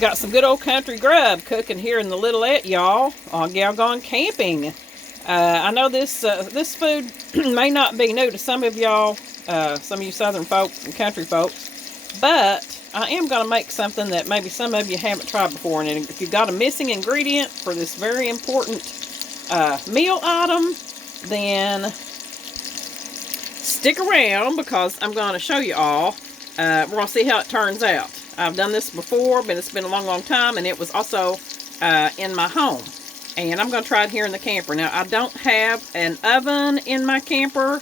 Got some good old country grub cooking here in the Little Ett, y'all, on Gal Gone Camping. I know this food may not be new to some of y'all, some of you southern folks and country folks, but I am going to make something that maybe some of you haven't tried before. And if you've got a missing ingredient for this very important meal item, then stick around because I'm going to show you all. We're going to see how it turns out. I've done this before, but it's been a long, long time, and it was also in my home. And I'm going to try it here in the camper. Now, I don't have an oven in my camper,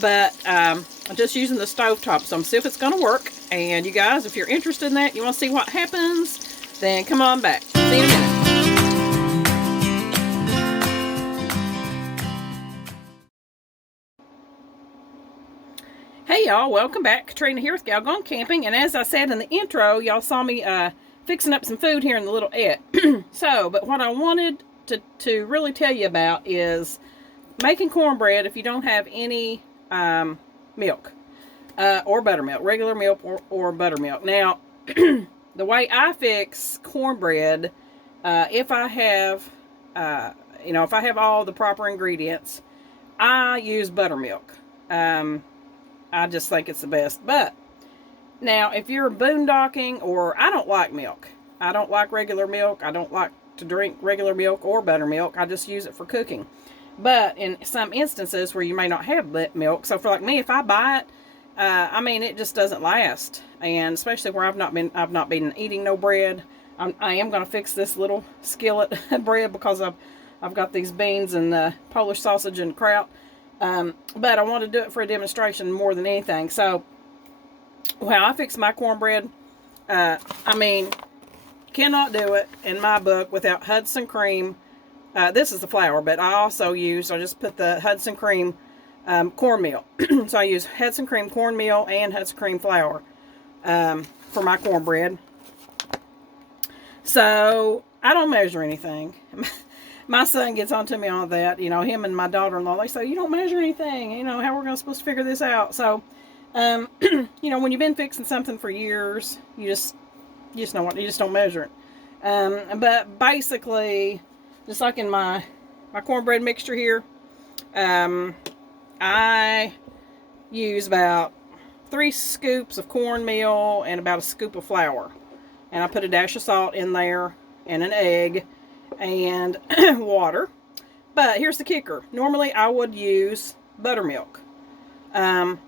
but I'm just using the stovetop, so I'm going to see if it's going to work. And you guys, if you're interested in that, you want to see what happens, then come on back. See you in a minute. Hey y'all, welcome back. Katrina here with Gal Gone Camping, and as I said in the intro, y'all saw me fixing up some food here in the Little Ett. But what I wanted to really tell you about is making cornbread if you don't have any milk or buttermilk, regular milk or buttermilk. Now, the way I fix cornbread, if I have if I have all the proper ingredients, I use buttermilk. I just think it's the best. But now, if you're boondocking, or I don't like milk. I don't like regular milk. I don't like to drink regular milk or buttermilk. I just use it for cooking. But in some instances where you may not have milk, so for like me, if I buy it, it just doesn't last. And especially where I've not been eating no bread. I am going to fix this little skillet bread because I've got these beans and Polish sausage and kraut. But I want to do it for a demonstration more than anything. So, well, I fix my cornbread. Cannot do it in my book without Hudson cream. This is the flour, but I just put the Hudson cream cornmeal. So I use Hudson cream cornmeal and Hudson cream flour for my cornbread. So I don't measure anything. My son gets on to me on that, him and my daughter-in-law, they say, you don't measure anything, how we're supposed to figure this out. So, when you've been fixing something for years, you just know what, you just don't measure it. But basically, just like in my cornbread mixture here, I use about 3 scoops of cornmeal and about a scoop of flour. And I put a dash of salt in there and an egg and water. But here's the kicker. Normally I would use buttermilk. Or,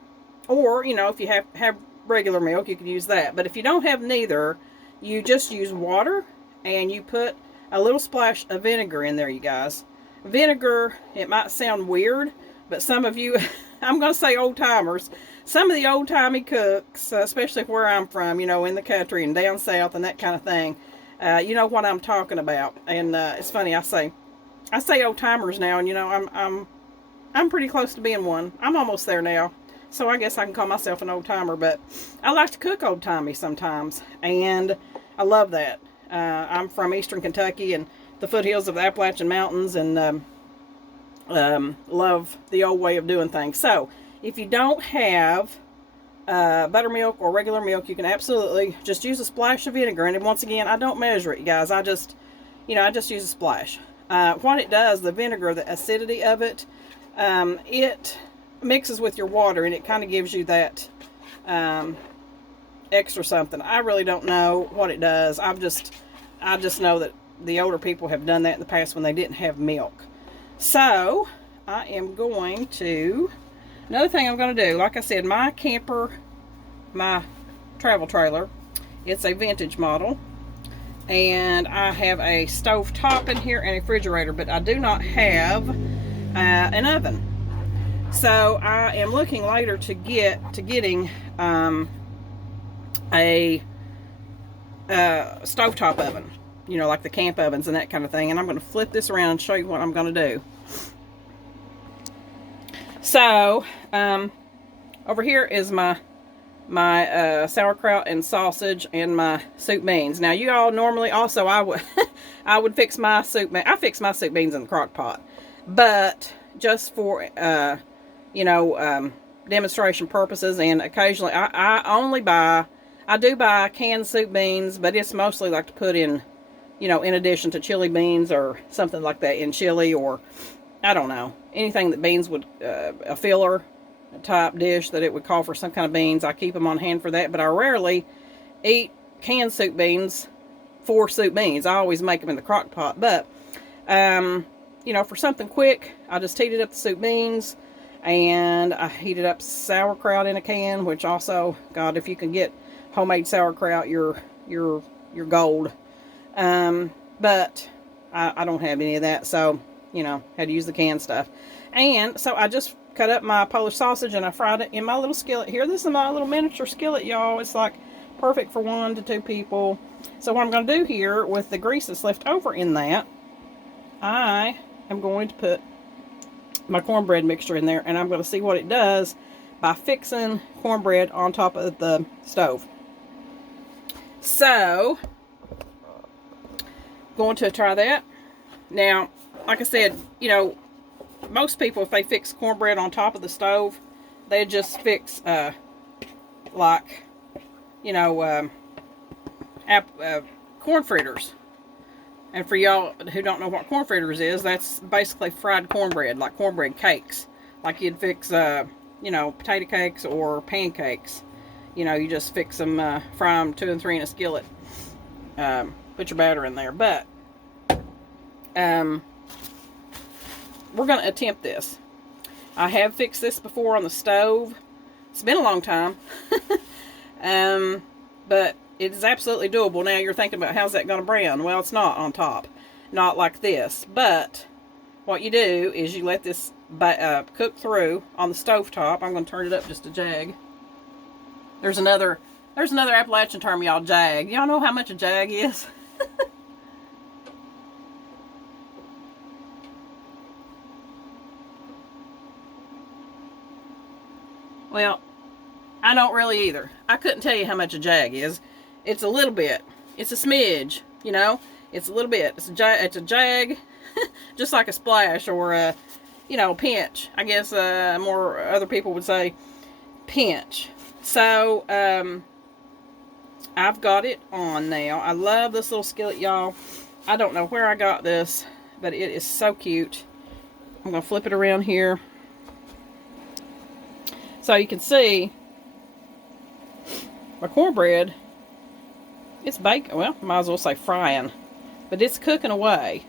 if you have regular milk, you could use that. But if you don't have neither, you just use water and you put a little splash of vinegar in there, you guys. Vinegar, it might sound weird, but some of you, I'm going to say old timers, some of the old timey cooks, especially where I'm from, in the country and down south and that kind of thing, you know what I'm talking about. And it's funny, I say old timers now, and I'm pretty close to being one. I'm almost there now, so I guess I can call myself an old timer. But I like to cook old timey sometimes, and I love that. I'm from Eastern Kentucky and the foothills of the Appalachian Mountains, and love the old way of doing things. So if you don't have buttermilk or regular milk, you can absolutely just use a splash of vinegar. And once again, I don't measure it, guys. I just use a splash. What it does, the vinegar, the acidity of it, it mixes with your water, and it kind of gives you that extra something. I really don't know what it does. I just know that the older people have done that in the past when they didn't have milk. So I am going to. Another thing I'm going to do, like I said, my camper, my travel trailer, it's a vintage model. And I have a stove top in here and a refrigerator, but I do not have an oven. So I am looking later to getting a stovetop oven, like the camp ovens and that kind of thing. And I'm going to flip this around and show you what I'm going to do. So, over here is my sauerkraut and sausage and my soup beans. Now, you all normally also, I would fix my soup beans. I fix my soup beans in the crock pot. But just for, demonstration purposes, and occasionally, I only buy I do buy canned soup beans, but it's mostly like to put in, you know, in addition to chili beans or something like that in chili, or I don't know, anything that beans would, a filler type dish that it would call for some kind of beans. I keep them on hand for that, but I rarely eat canned soup beans for soup beans. I always make them in the crock pot, but, you know, for something quick, I just heated up the soup beans, and I heated up sauerkraut in a can, which also, God, if you can get homemade sauerkraut, you're gold. But I don't have any of that, so, you know, had to use the canned stuff. And so I just cut up my Polish sausage and I fried it in my little skillet here. This is my little miniature skillet, y'all. It's like perfect for 1 to 2 people. So what I'm going to do here with the grease that's left over in that, I am going to put my cornbread mixture in there, and I'm going to see what it does by fixing cornbread on top of the stove. So, going to try that. Now, like I said, you know, most people, if they fix cornbread on top of the stove, they just fix, like, you know, corn fritters. And for y'all who don't know what corn fritters is, that's basically fried cornbread, like cornbread cakes. Like you'd fix, you know, potato cakes or pancakes. You know, you just fix them, fry them 2 and 3 in a skillet. Put your batter in there. But, we're going to attempt this. I have fixed this before on the stove. It's been a long time. But it is absolutely doable. Now you're thinking about how's that going to brown. Well, it's not on top. Not like this. But what you do is you let this cook through on the stove top. I'm going to turn it up just a jag. There's another Appalachian term, y'all, jag. Y'all know how much a jag is? Well, I don't really either. I couldn't tell you how much a jag is. It's a little bit. It's a smidge, you know. It's a little bit. It's a jag, just like a splash or a, you know, pinch. I guess more other people would say pinch. So, I've got it on now. I love this little skillet, y'all. I don't know where I got this, but it is so cute. I'm going to flip it around here. So you can see my cornbread, it's baking, well, might as well say frying, but it's cooking away.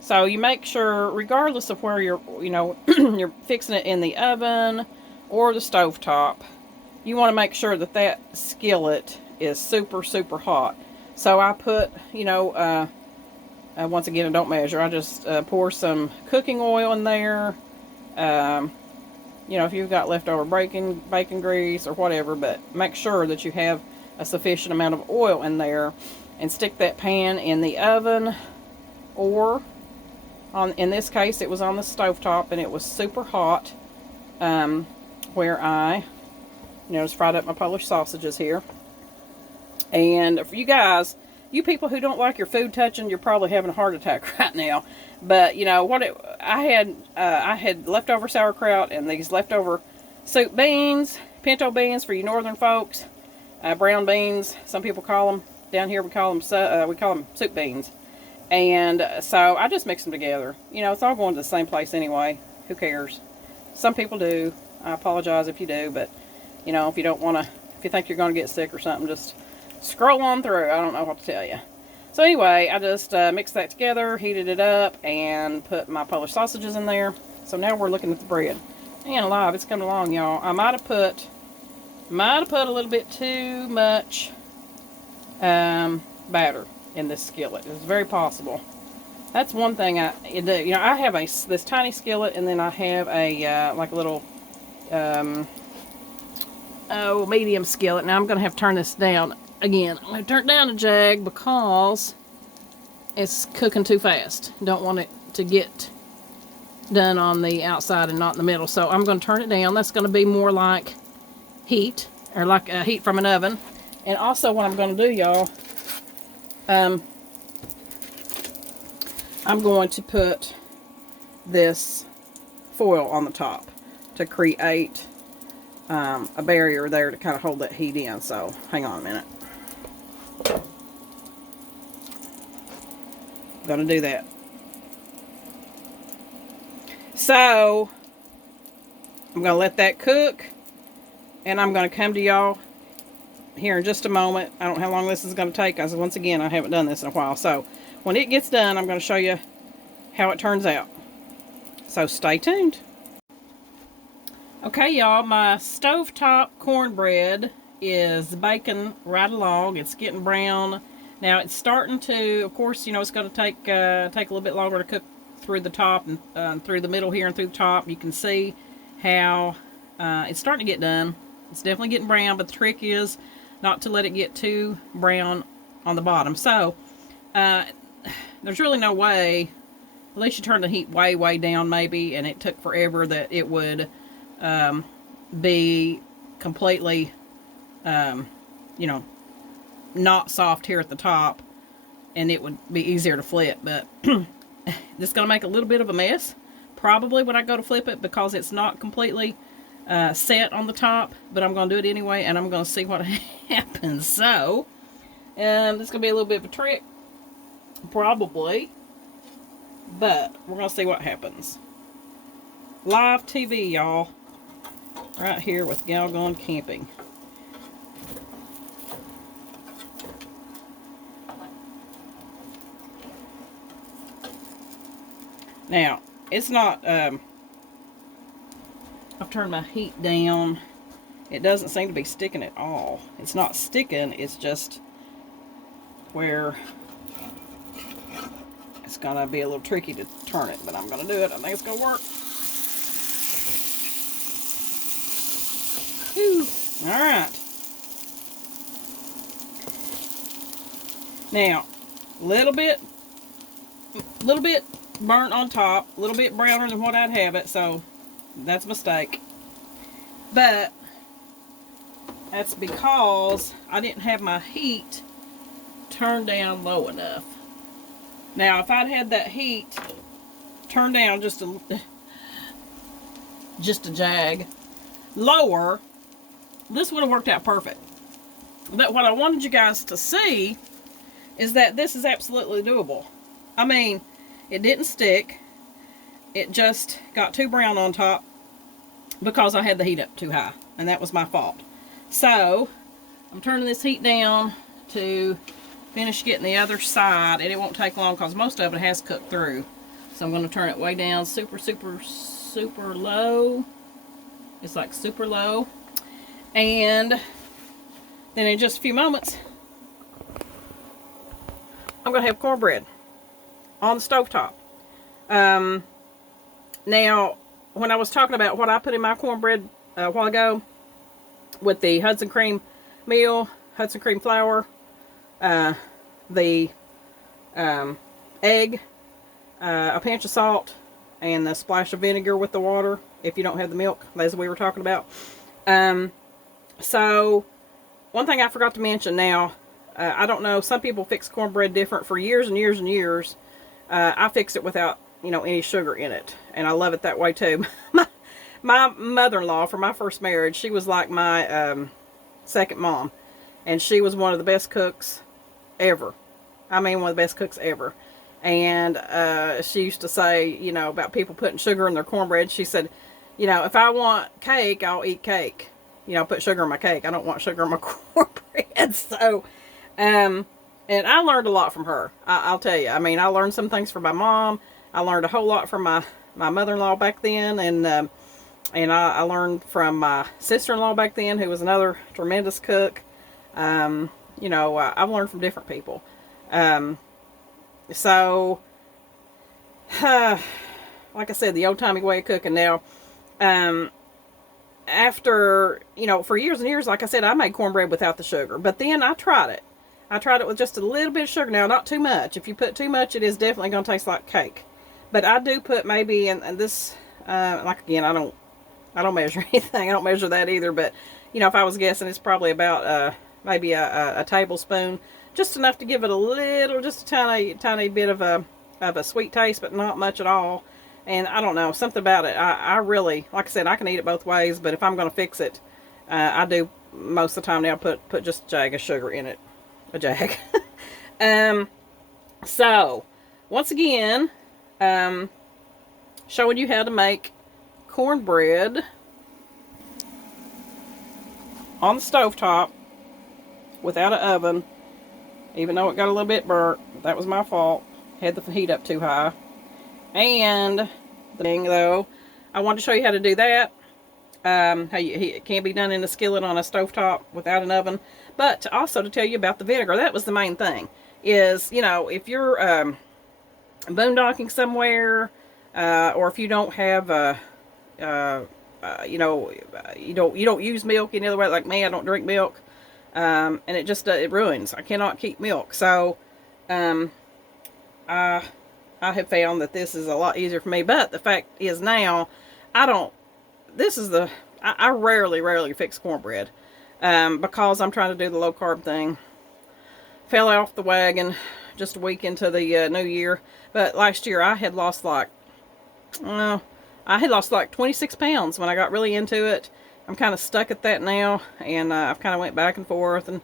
So you make sure, regardless of where you're, you know, you're fixing it in the oven or the stovetop, you want to make sure that that skillet is super, super hot. So I put, you know, once again, I don't measure. I just pour some cooking oil in there. You know, if you've got leftover bacon grease or whatever, but make sure that you have a sufficient amount of oil in there, and stick that pan in the oven, or in this case it was on the stovetop, and it was super hot, where I, you know, just fried up my Polish sausages here. And for you guys, you people who don't like your food touching, you're probably having a heart attack right now. But you know what? I had leftover sauerkraut and these leftover soup beans, pinto beans for you northern folks, brown beans. Some people call them. Down here we call them soup beans. And so I just mixed them together. You know, it's all going to the same place anyway. Who cares? Some people do. I apologize if you do, but you know, if you don't want to, if you think you're going to get sick or something, just scroll on through. I don't know what to tell you. So anyway, I just mixed that together, heated it up, and put my Polish sausages in there. So now we're looking at the bread. And alive, it's coming along, y'all. I might have put a little bit too much batter in this skillet. It's very possible. That's one thing I do. You know, I have this tiny skillet, and then I have a like a little medium skillet. Now I'm going to have to turn this down. Again, I'm going to turn it down a jag because it's cooking too fast. Don't want it to get done on the outside and not in the middle. So I'm going to turn it down. That's going to be more like heat, or like heat from an oven. And also what I'm going to do, y'all, I'm going to put this foil on the top to create a barrier there to kind of hold that heat in. So hang on a minute. I'm going to do that. So, I'm going to let that cook. And I'm going to come to y'all here in just a moment. I don't know how long this is going to take, because once again, I haven't done this in a while. So, when it gets done, I'm going to show you how it turns out. So, stay tuned. Okay, y'all, my stovetop cornbread is baking right along. It's getting brown. Now, it's starting to, of course, you know, it's going to take a little bit longer to cook through the top and through the middle here and through the top. You can see how it's starting to get done. It's definitely getting brown, but the trick is not to let it get too brown on the bottom. So, there's really no way, unless you turn the heat way, way down maybe, and it took forever, that it would be completely, you know, not soft here at the top, and it would be easier to flip. But this is going to make a little bit of a mess, probably, when I go to flip it, because it's not completely set on the top, but I'm going to do it anyway, and I'm going to see what happens. So, this is going to be a little bit of a trick, probably, but we're going to see what happens. Live TV, y'all, right here with Gal Gone Camping. Now, it's not, I've turned my heat down. It doesn't seem to be sticking at all. It's not sticking, it's just where it's going to be a little tricky to turn it, but I'm going to do it. I think it's going to work. Whew. Alright. Now, little bit burnt on top, a little bit browner than what I'd have it, so that's a mistake. But that's because I didn't have my heat turned down low enough. Now, if I'd had that heat turned down just a jag lower, this would have worked out perfect. But what I wanted you guys to see is that this is absolutely doable. I mean, it didn't stick. It just got too brown on top because I had the heat up too high, and that was my fault. So, I'm turning this heat down to finish getting the other side, and it won't take long because most of it has cooked through. So I'm going to turn it way down, super low. It's like super low. And then in just a few moments, I'm going to have cornbread on the stovetop. Now, when I was talking about what I put in my cornbread a while ago, with the Hudson cream meal, Hudson cream flour, the egg, a pinch of salt, and a splash of vinegar with the water, if you don't have the milk, as we were talking about. So, one thing I forgot to mention now, I don't know, some people fix cornbread different. For years and years and years, I fixed it without, you know, any sugar in it, and I love it that way too. My mother-in-law, from my first marriage, she was like my second mom, and she was one of the best cooks ever. I mean, one of the best cooks ever. And she used to say, you know, about people putting sugar in their cornbread. She said, you know, if I want cake, I'll eat cake. You know, put sugar in my cake. I don't want sugar in my cornbread. So, and I learned a lot from her. I'll tell you. I mean, I learned some things from my mom. I learned a whole lot from my mother-in-law back then, and I learned from my sister-in-law back then, who was another tremendous cook. You know, I've learned from different people. So, like I said, the old-timey way of cooking. Now, after, you know, for years and years, like I said, I made cornbread without the sugar. But then I tried it. I tried it with just a little bit of sugar. Now, not too much. If you put too much, it is definitely going to taste like cake. But I do put maybe, and this, like again, I don't measure anything. I don't measure that either. But, you know, if I was guessing, it's probably about maybe a tablespoon. Just enough to give it a little, just a tiny bit of a sweet taste, but not much at all. And I don't know, something about it. I really, like I said, I can eat it both ways, but if I'm going to fix it, I do most of the time now put just a jag of sugar in it. a jag. So, once again, showing you how to make cornbread on the stovetop without an oven, even though it got a little bit burnt. That was my fault. Had the heat up too high. And the thing, though, I wanted to show you how to do that. It can be done in a skillet on a stovetop without an oven. But also to tell you about the vinegar. That was the main thing. Is, you know, if you're boondocking somewhere, or if you don't have you know, you don't use milk any other way, like me, I don't drink milk, and it just it ruins. I cannot keep milk. So I have found that this is a lot easier for me. But the fact is now, I rarely fix cornbread, because I'm trying to do the low carb thing. Fell off the wagon just a week into the new year. But last year I had lost like 26 pounds when I got really into it. I'm kind of stuck at that now, and I've kind of went back and forth and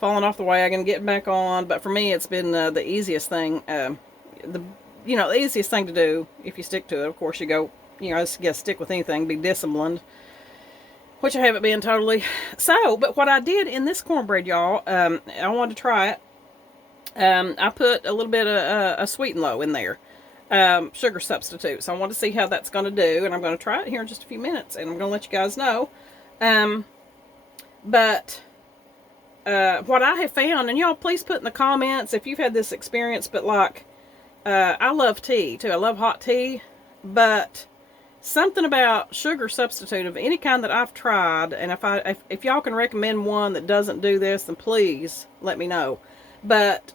falling off the wagon, getting back on. But for me, it's been the easiest thing. The easiest thing to do if you stick to it. Of course, you go, you know, just stick with anything, be disciplined, which I haven't been totally. So, but what I did in this cornbread, y'all, I wanted to try it. I put a little bit of a sweet and low in there. Sugar substitute. So I want to see how that's going to do, and I'm going to try it here in just a few minutes, and I'm going to let you guys know. But what I have found, and y'all please put in the comments if you've had this experience, but like, I love tea too. I love hot tea, but something about sugar substitute of any kind that I've tried, and if y'all can recommend one that doesn't do this, then please let me know. But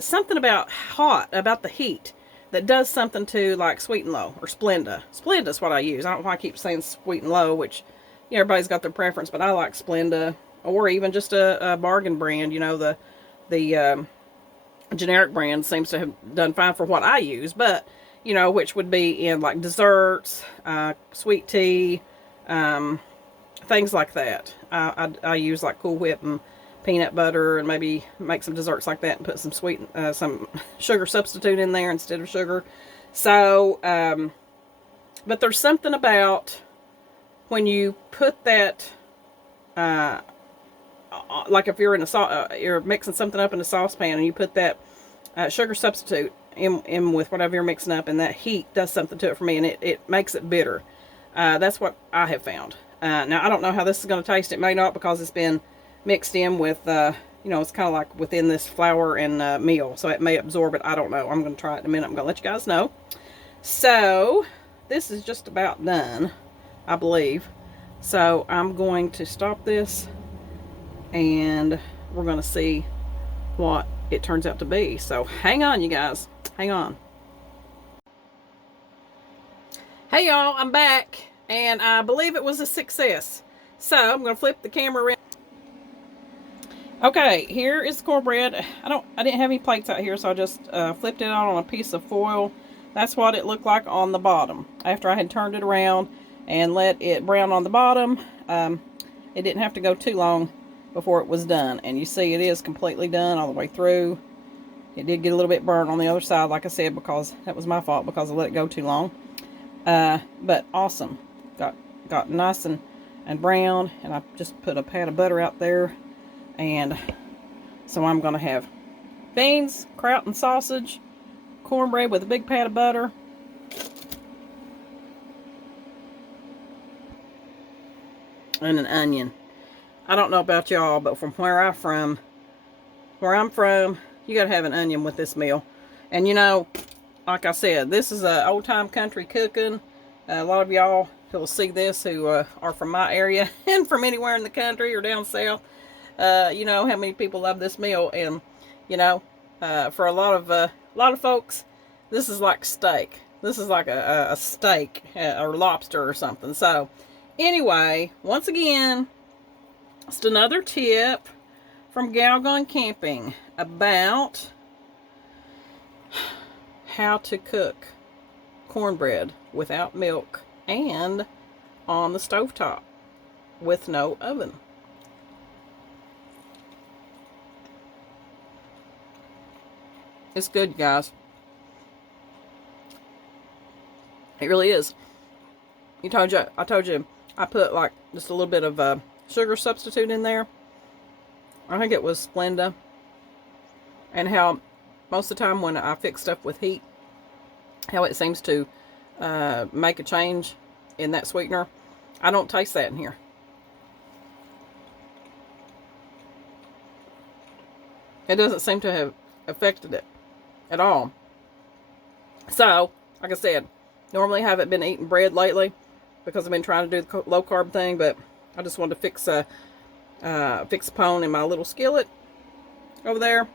something about the heat that does something to, like, Sweet and Low or Splenda. Splenda is what I use. I don't know why I keep saying Sweet and Low, which, you know, everybody's got their preference, but I like Splenda, or even just a bargain brand. You know, the generic brand seems to have done fine for what I use, but, you know, which would be in, like, desserts, sweet tea, things like that. I use, like, Cool Whip and peanut butter, and maybe make some desserts like that and put some some sugar substitute in there instead of sugar. So, but there's something about when you put that, like if you're in you're mixing something up in a saucepan, and you put that sugar substitute in with whatever you're mixing up, and that heat does something to it for me, and it makes it bitter. That's what I have found. Now, I don't know how this is going to taste. It may not, because it's been mixed in with, you know, it's kind of like within this flour and meal, so it may absorb it. I don't know. I'm going to try it in a minute. I'm going to let you guys know. So, this is just about done, I believe. So, I'm going to stop this, and we're going to see what it turns out to be. So, hang on, you guys. Hang on. Hey, y'all. I'm back, and I believe it was a success. So, I'm going to flip the camera around. Okay, here is the cornbread. I didn't have any plates out here, so I just flipped it out on a piece of foil. That's what it looked like on the bottom. After I had turned it around and let it brown on the bottom, it didn't have to go too long before it was done. And you see, it is completely done all the way through. It did get a little bit burnt on the other side, like I said, because that was my fault, because I let it go too long. But awesome. Got nice and brown, and I just put a pat of butter out there. And so I'm going to have beans, kraut and sausage, cornbread with a big pat of butter, and an onion. I don't know about y'all, but from where I'm from, you got to have an onion with this meal. And you know, like I said, this is old time country cooking. A lot of y'all who'll see this who are from my area and from anywhere in the country or down south, you know how many people love this meal. And you know, for a lot of folks, this is like steak. This is like a steak or lobster or something. So anyway, once again, just another tip from Gal Gone Camping about how to cook cornbread without milk and on the stovetop with no oven. It's good, you guys. It really is. I told you I put like just a little bit of sugar substitute in there. I think it was Splenda. And how most of the time when I fix stuff with heat, how it seems to make a change in that sweetener. I don't taste that in here. It doesn't seem to have affected it at all. So, like I said, normally I haven't been eating bread lately because I've been trying to do the low carb thing, but I just wanted to fix a pone in my little skillet over there.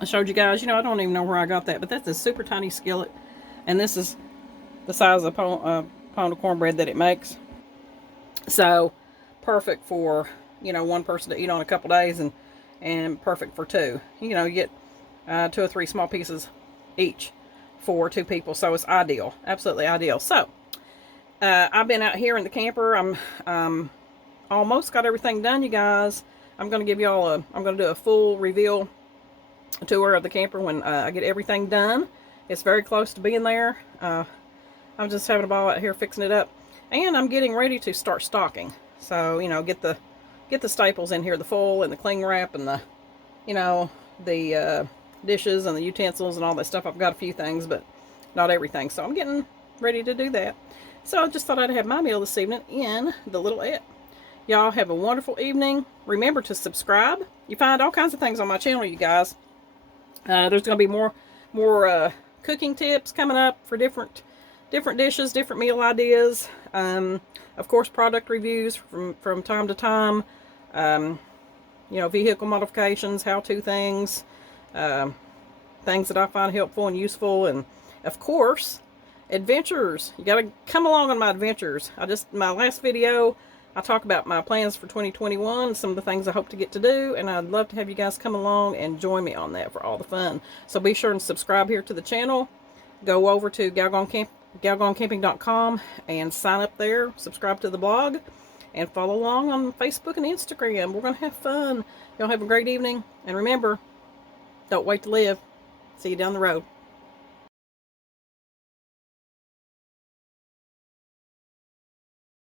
I showed you guys, I don't even know where I got that, but that's a super tiny skillet, and this is the size of a pound of cornbread that it makes. So, perfect for, one person to eat on a couple days, and perfect for two. You get 2 or 3 small pieces each for 2 people, so it's ideal, absolutely ideal. So, I've been out here in the camper. I'm almost got everything done, you guys. I'm going to give y'all I'm going to do a full reveal tour of the camper when I get everything done. It's very close to being there. I'm just having a ball out here fixing it up, and I'm getting ready to start stocking. So get the staples in here, the foil and the cling wrap and the dishes and the utensils and all that stuff. I've got a few things, but not everything. So I'm getting ready to do that. So I just thought I'd have my meal this evening in the Little Ett. Y'all have a wonderful evening. Remember to subscribe. You find all kinds of things on my channel, you guys. There's going to be more cooking tips coming up for different dishes, different meal ideas. Of course, product reviews from time to time. Vehicle modifications, how-to things, things that I find helpful and useful, and of course, adventures. You got to come along on my adventures. My last video, I talk about my plans for 2021, some of the things I hope to get to do, and I'd love to have you guys come along and join me on that for all the fun. So be sure and subscribe here to the channel. Go over to galgoncamping.com and sign up there. Subscribe to the blog and follow along on Facebook and Instagram. We're going to have fun. Y'all have a great evening. And remember, don't wait to live. See you down the road.